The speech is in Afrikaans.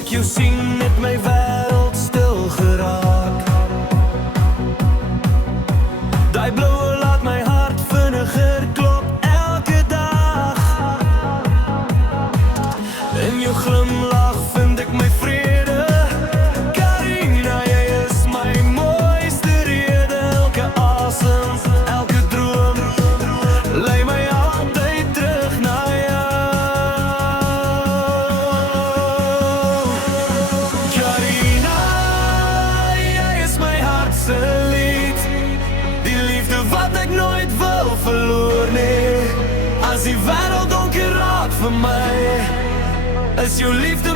ek jou sien, het my wêreld stil geraak. Daai bloue laat my hart vinniger klop elke dag. In jou glimlach vind ek my vrede. Karina, jy is my mooiste rede. Elke asem, elke droom, lei my altyd terug na jou. Karina, jy is my hart se lied, die liefde wat ek nooit wil verloor nie. As die wêreld donker raak vir my, is jou liefde